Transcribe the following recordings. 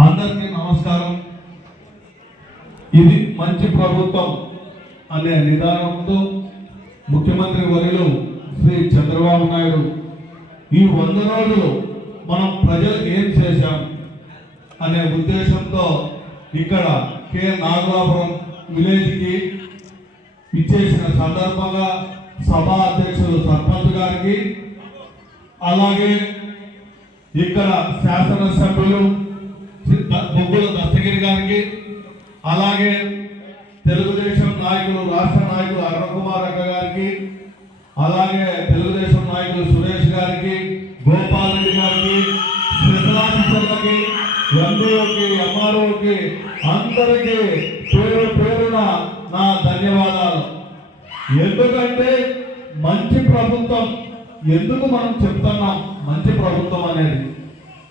అందరికీ నమస్కారం. ఇది మంచి ప్రభుత్వం అనే నిదానంతో ముఖ్యమంత్రి వర్యులు శ్రీ చంద్రబాబు నాయుడు. ఈ వంద రోజులు మనం ప్రజలు ఏం చేశాం అనే ఉద్దేశంతో ఇక్కడ కె. నాగలాపురం విలేజ్కి ఇచ్చేసిన సందర్భంగా సభా అధ్యక్షులు సర్పంచ్ గారికి అలాగే ఇక్కడ శాసనసభ్యులు అలాగే తెలుగుదేశం నాయకులు రాష్ట్ర నాయకులు అరుణ్ కుమార్ అక్క గారికి అలాగే తెలుగుదేశం నాయకులు సురేష్ గారికి గోపాల్ రెడ్డి గారికి స్పెషల్ ఎంపీఓకి ఎంఆర్ఓకి అందరికీ పేరు పేరున నా ధన్యవాదాలు. ఎందుకంటే మంచి ప్రభుత్వం ఎందుకు మనం చెప్తున్నాం? మంచి ప్రభుత్వం అనేది.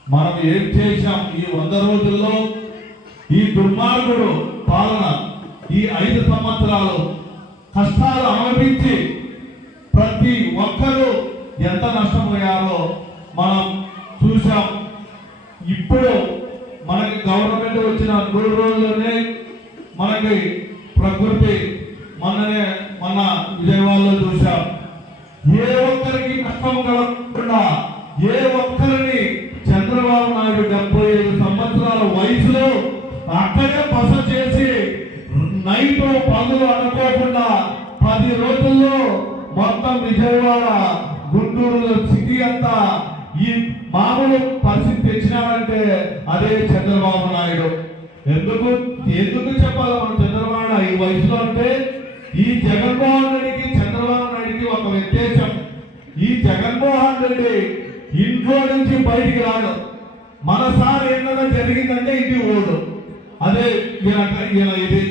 మనం ఏం చేశాం? ఈ వంద రోజుల్లో ఈ దుర్మార్గుడు పాలన ఈ ఐదు సంవత్సరాలు కష్టాలు అనుభవించి ప్రతి ఒక్కరూ ఎంత నష్టపోయారో మనం చూసాం ఇప్పుడు మనకి గవర్నమెంట్ వచ్చిన మూడు రోజుల్లోనే మనకి ప్రకృతి మననే మన విజయవాడలో చూసాం ఏ ఒక్కరికి నష్టం కలగకుండా ఏ ఒక్కరిని చంద్రబాబు నాయుడు అక్కడే బస చేసి నైట్ పనులు అనుకోకుండా పది రోజుల్లో మొత్తం విజయవాడ గుంటూరు సిటీ అంతా ఈ మామూలు పరిస్థితి తెచ్చినాడంటే అదే చంద్రబాబు నాయుడు. ఎందుకు? ఎందుకు చెప్పాలి మన చంద్రబాబు నాయుడు? ఈ వయసులో అంటే ఈ జగన్మోహన్ రెడ్డికి చంద్రబాబు నాయుడికి ఒక వ్యత్యాసం. ఈ జగన్మోహన్ రెడ్డి ఇంట్లో నుంచి బయటికి రాడు. మన సార్ ఏదైనా జరిగిందంటే ఇది ఓడు అదే ఈయన ఈయన ఇది?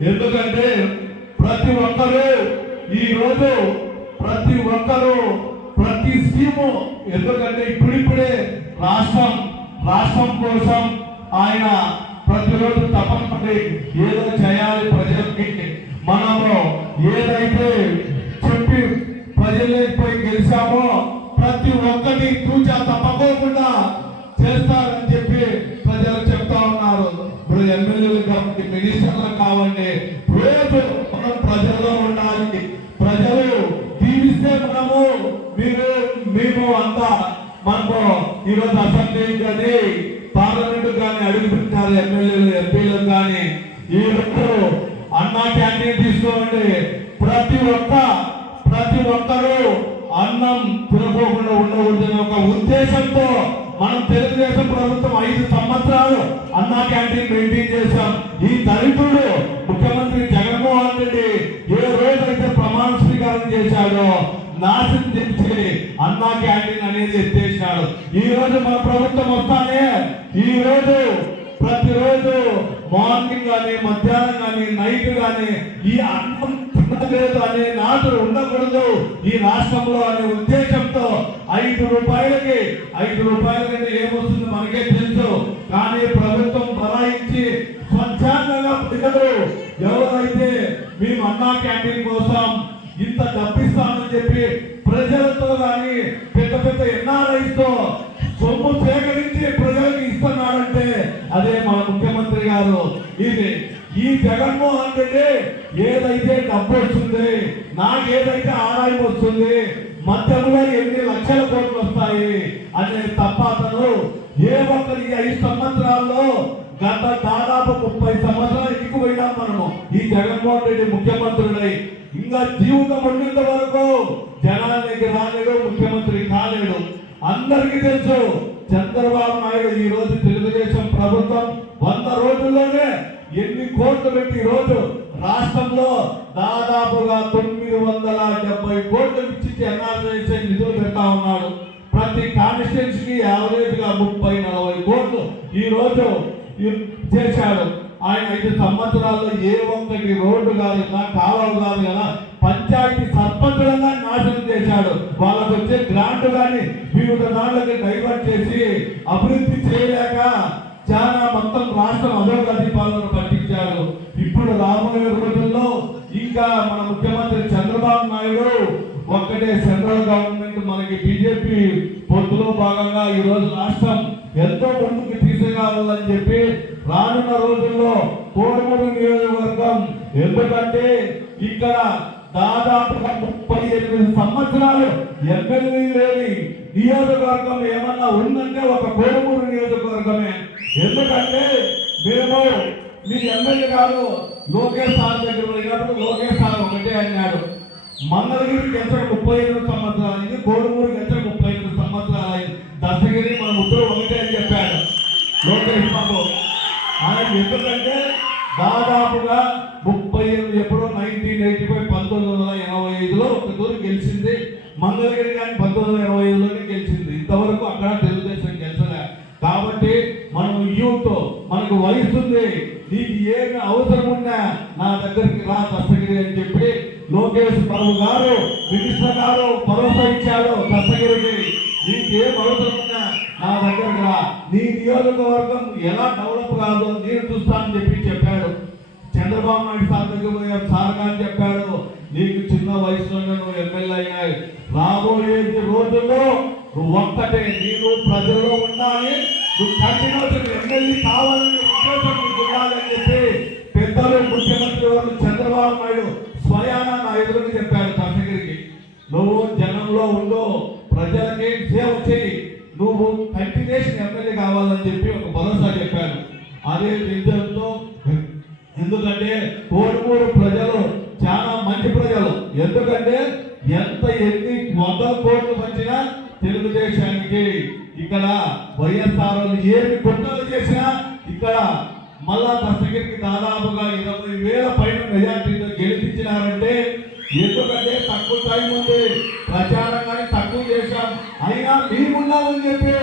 ఎందుకంటే ప్రతి ఒక్కరూ ఈ రోజు ప్రతి ఒక్కరూ ప్రతి స్కీము ఎందుకంటే ఇప్పుడిప్పుడే రాష్ట్రం రాష్ట్రం కోసం ఆయన ప్రతిరోజు తప్పకుండా ఏదో చేయాలి ప్రజలకి. మనము ఏదైతే చెప్పి ప్రజలైపోయి గెలిచామో ప్రతి ఒక్కటి తూచా తప్పకోకుండా చేస్తారని చెప్పి కావాలంటే రోజు మనం ప్రజల్లో ఉండాలి ప్రజలు దీవిస్తే మనము మీరు మేము అంతా మనకు ఈరోజు అసెంబ్లీ కానీ పార్లమెంట్ కానీ అడుగుతుంటారు ఎమ్మెల్యేలు ఎంపీలు కానీ. ఈ రోజు అన్నా క్యాంటీన్ తీసుకోండి ప్రతి ఒక్క ప్రతి ఒక్కరూ అన్నం తినకోకుండా ఉండకూడదనే ఒక ఉద్దేశంతో మనం తెలుగుదేశం ప్రభుత్వం ఐదు సంవత్సరాలు అన్నా క్యాంటీన్ మెయింటైన్ చేశాం. ఈ దళితుడు ముఖ్యమంత్రి జగన్మోహన్ రెడ్డి ఏ రోజైతే ప్రమాణ స్వీకారం చేశాడో నాశనం చేసి అన్నా క్యాంటీన్ అనేది ఎత్తేసినాడు ఈ రోజు మన ప్రభుత్వం వస్తానే. ఈ రోజు ప్రతిరోజు మార్నింగ్ కానీ మధ్యాహ్నం కానీ నైట్ కానీ ఈ అన్నం తినలేదు అనే నాటులు ఉండకూడదు. ఈ రాష్ట్రంలో అనే ఉద్దేశంతో ఐదు రూపాయలకి ఐదు రూపాయలకి ఏమొస్తుంది మనకే సొమ్ము సేకరించి ప్రజలకు ఇస్తున్నాడంటే అదే మన ముఖ్యమంత్రి గారు. ఇది ఈ జగన్మోహన్ రెడ్డి ఏదైతే డబ్బు వస్తుంది నాకు ఏదైతే ఆదాయం వస్తుంది మధ్యంలో ఎన్ని లక్షల కోట్లు వస్తాయి అనే తప్ప అతను ఏ ఒక్కరికి ఐదు సంవత్సరాల్లో గత దాదాపు ముప్పై సంవత్సరాలు ఎక్కువైనాం మనము. ఈ జగన్మోహన్ రెడ్డి ముఖ్యమంత్రుడై. ఇంకా జీవితం ఉన్నంత వరకు జనాలకి రాలేడు ముఖ్యమంత్రి కాలేడు అందరికీ తెలుసు చంద్రబాబు నాయుడు ఈ రోజు తెలుగుదేశం ప్రభుత్వం వంద రోజుల్లోనే ఎన్ని కోట్లు పెట్టి ఈ రోజు రాష్ట్రంలో దాదాపుగా తొమ్మిది వందల డెబ్బై కోట్లు ఇచ్చి ఎన్ఆర్ఐసీ నిధులు పెడతా ఉన్నాడు. ప్రతి కాన్స్టిట్యున్సీకి యావరేజ్గా ముప్పై నలభై కోట్లు ఈ రోజు చేశాడు. ఆయన ఐదు సంవత్సరాల్లో ఏ ఒక్కటి రోడ్డు కాదు కదా కాలువ కాదు కదా పంచాయతీ నాశనం చేశాడు. వాళ్ళకు వచ్చే గ్రాంట్ కానీ వివిధ దాంట్లకి డైవర్ట్ చేసి అభివృద్ధి చేయలేక చాలా మొత్తం రాష్ట్రం అధోగతి పాలన పట్టించాడు ఇప్పుడు రాబోయే రోజుల్లో ఇంకా మన ముఖ్యమంత్రి చంద్రబాబు నాయుడు ఒక్కటే సెంట్రల్ గవర్నమెంట్ మనకి బీజేపీ పొత్తులో భాగంగా ఈ రోజు రాష్ట్రం ఎంతో ముందుకు తీసుకురావాలని చెప్పి రానున్న రోజుల్లో కోడమూరు నియోజకవర్గం ఎందుకంటే ఇక్కడ దాదాపుగా ముప్పై ఎనిమిది సంవత్సరాలు ఎమ్మెల్యే లేని నియోజకవర్గం ఏమన్నా ఉందంటే ఒక కోరుమూరు నియోజకవర్గమే. ఎందుకంటే మేము మీ ఎమ్మెల్యే గారు లోకేష్ సార్ దగ్గర పోయినప్పుడు లోకేష్ సార్ ఒకటే అన్నాడు. మంగళగిరికి ఎంత ముప్పై ఎనిమిది సంవత్సరాలు అయింది కోడుమూరు ఎంత ముప్పై ఎనిమిది సంవత్సరాలు అయింది. దశగిరి మన ముగ్గురు ఒకటే అని చెప్పాడు లోకేష్ బాబు. ఆయన ఎందుకంటే దాదాపుగా నాకు వయసు ఉంది నీకు ఏమి అవసరం ఉన్నా నా దగ్గరికి రా దస్తగిరి అని చెప్పి లోకేష్ బాబు గారు మినిస్టర్ గారు భరోసా ఇచ్చాడు దస్తగిరికి నీకు ఏం అవసరం ఉన్నా నా దగ్గరికి రా. నీ నియోజకవర్గం ఎలా డెవలప్ కాదో నేను చూస్తానని చెప్పి చెప్పాడు. చంద్రబాబు నాయుడు సార్ దగ్గర పోయాం. సార్ గారు చెప్పాడు నీకు చిన్న వయసులోనే నువ్వు ఎమ్మెల్యే అయినాయి రాబోయే రోజుల్లో నువ్వు ఒక్కటే. నీవు ప్రజల్లో ఉండాలి. నువ్వు కంటిన్యూస్ ఎమ్మెల్యే కావాలని చంద్రబాబు నాయుడు స్వయాన నా ఎదురుగా చెప్పాడు దర్శగిరికి నువ్వు జనంలో ఉండు ప్రజలకి సేవ చేయి నువ్వు కంటిన్యూషన్ ఎమ్మెల్యే కావాలని చెప్పి ఒక భరోసా చెప్పాను అదే విద్యతో ఎందుకంటే కోడుమూరు ప్రజలు చాలా మంచి ప్రజలు. ఎందుకంటే ఎంత ఎన్ని వందల కోట్లు వచ్చినా తెలుగుదేశానికి ఇక్కడ వైఎస్ఆర్ ఏమి కుట్రలు చేసినా ఇక్కడ మళ్ళా దస్తగిరికి దాదాపుగా ఇరవై వేల పైన మెజార్టీతో గెలిపించినారంటే ఎందుకంటే తక్కువ టైం ఉంది ప్రచారం కానీ తక్కువ చేశాం. అయినా మీరున్నామని చెప్పి